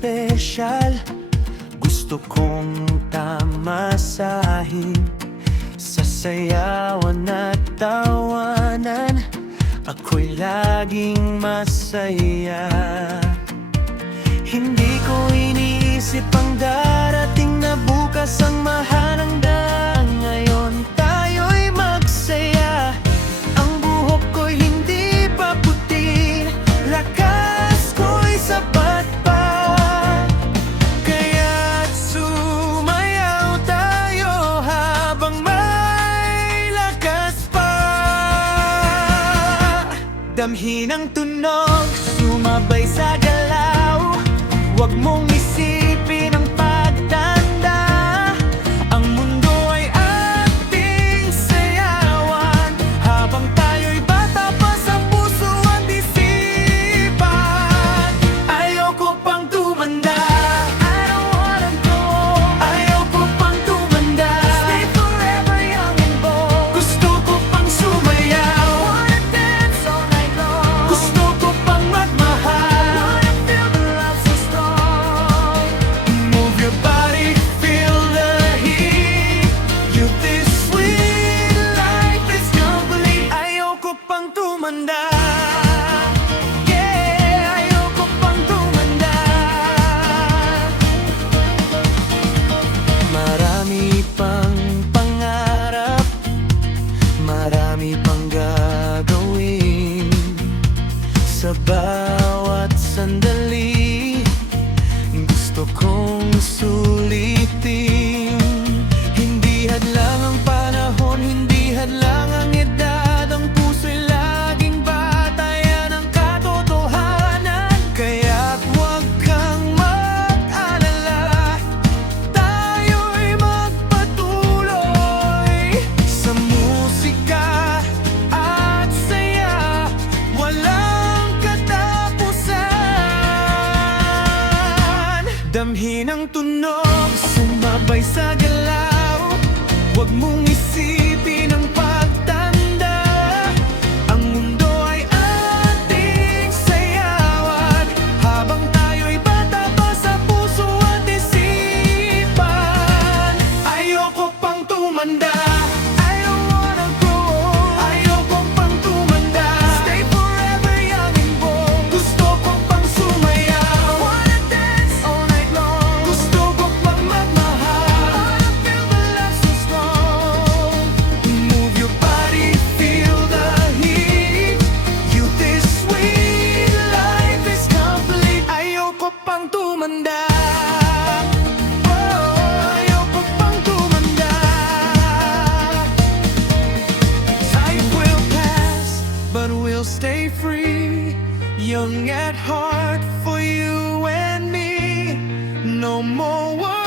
espesyal. Gusto kong tamasahin, sasayawan at tawanan. Ako'y laging masaya. Hindi ko iniisip ang darating na bukas, ang maharangda. Ngayon tayo'y magsaya. Ang buhok ko'y hindi pa puti, lakas ko'y sapat pa. Kaya't sumayaw tayo habang may lakas pa. Damhin ang tunog, sumabay sa galaw. Huwag mong isipin ang pagtanda. Ang mundo ay ating sayawan habang tayo'y bata pa sa puso at isipan. Ayoko pang tumanda, I don't wanna go. Ayoko pang tumanda, stay forever young and bold. Gusto ko pang sumayaw, wanna dance all night long. Gusto ko pang magmahal, wanna feel the love so strong. Move your body, feel the heat. You this sweet life is complete. Ayoko pang tumanda, yeah, ayoko pang tumanda. Marami pang pangarap, marami pang gagawin. Sa bawat sandali, gusto kong sulitin. Hindi hadlang ang panahon, hindi hadlang ang edad. Ang puso'y laging bata, yan ang katotohanan. Kaya't huwag kang mag-alala, tayo'y magpatuloy. Sa musika at saya, walang katapusan. Damhin ang tunog, sumabay sa galaw. Huwag mong isipin ang pagtanda. Ang mundo ay ating sayawan habang tayo'y bata pa sa puso at isipan. Ayoko pang tumanda, I don't wanna grow old. Ayoko pang tumanda, stay forever young and bold. Gusto ko pang sumayaw, wanna dance all night long. Gusto ko pang magmahal, wanna feel the love so strong. Move your body, feel the heat. You this sweet life is complete. Ayoko pang tumanda, oh, ayoko pang tumanda. Time will pass, but we'll stay free. Young at heart for you and me. No more worries.